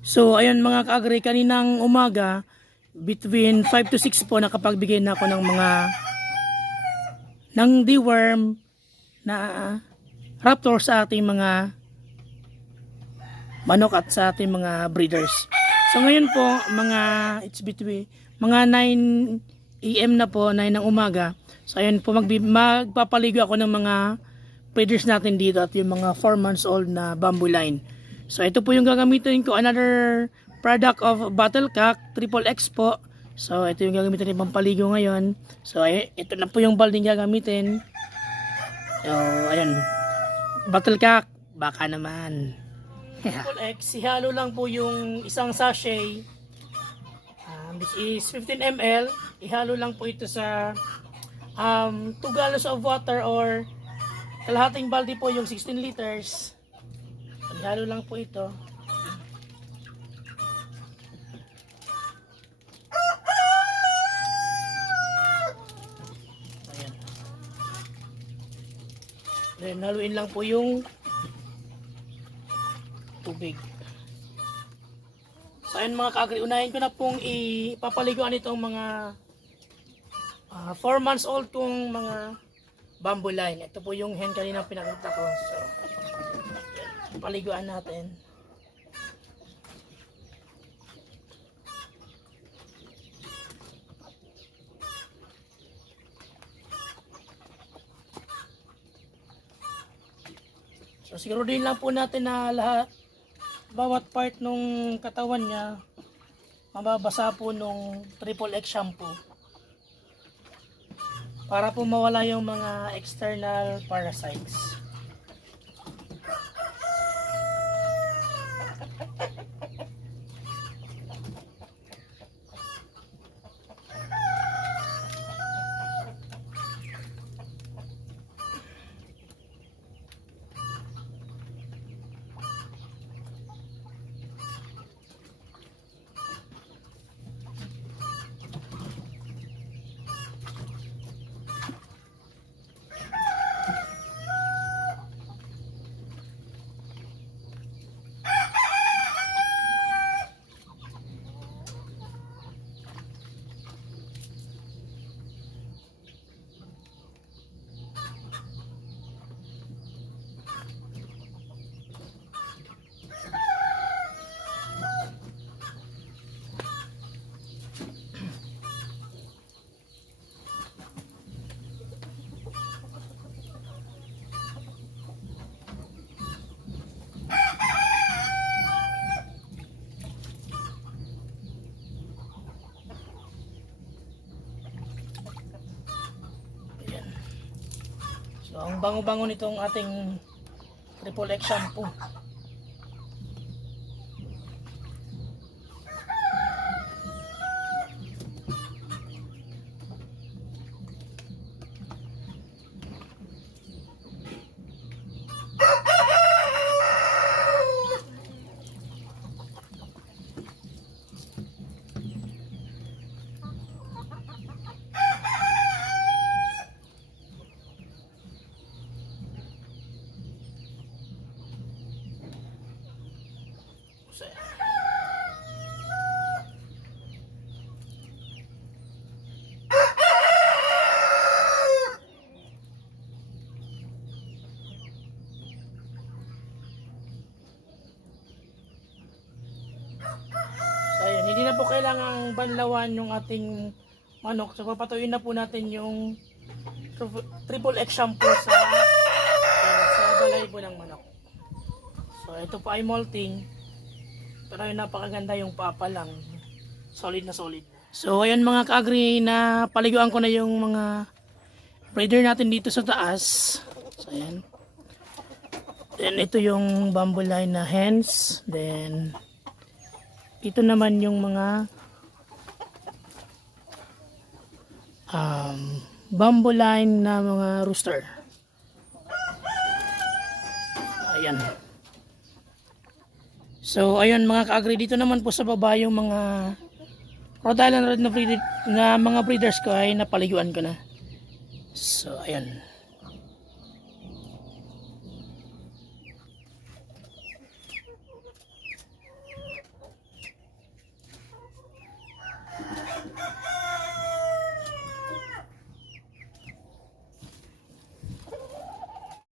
So ayun mga ka-agri, kaninang umaga between 5 to 6 po nakapagbigay na ako ng mga deworm na raptor sa ating mga manok at sa ating mga breeders. So ngayon po it's between mga 9 AM na po, 9 ng umaga. So ayun po magpapaligo ako ng mga breeders natin dito at yung mga 4 months old na bamboo line. So ito po yung gagamitin ko, another product of Battlecock Triple X po. So ito yung gagamitin ng pampaligo ngayon. So ito na po yung balding gagamitin. So ayun, Battlecock, baka naman. Triple X, ihalo lang po yung isang sachet, which is 15 ml. Ihalo lang po ito sa 2 gallons of water or kalahating balde po yung 16 liters. Ihalo lang po ito. Ayan. Then haluin lang po yung tubig. So ayun mga ka-agri, unahin ko na pong ipapaliguan itong mga 4 months old kong mga bamboo line. Ito po yung hen kanina pinakita ko. So paliguan natin. So siguro din lang po natin na bawat part nung katawan niya mababasa po nung Triple X shampoo para po mawala yung mga external parasites. So, ang bango-bango nitong ating Triple X shampoo. So ayun, hindi na po kailangang banlawan yung ating manok. So papatuyin na po natin yung Triple X shampoo sa balay po ng manok. So ito po ay molting. Pero yung napakaganda yung papa lang. Solid na solid. So ayun mga ka-agri, na paliguan ko na yung mga breeder natin dito sa taas. So ayan. Then ito yung bamboo line na hens. Then ito naman yung mga bamboo line na mga rooster. Ayan. So ayun mga ka-agri, dito naman po sa baba yung mga Rhode Island Red na mga breeders ko ay napaliguan ko na. So ayan.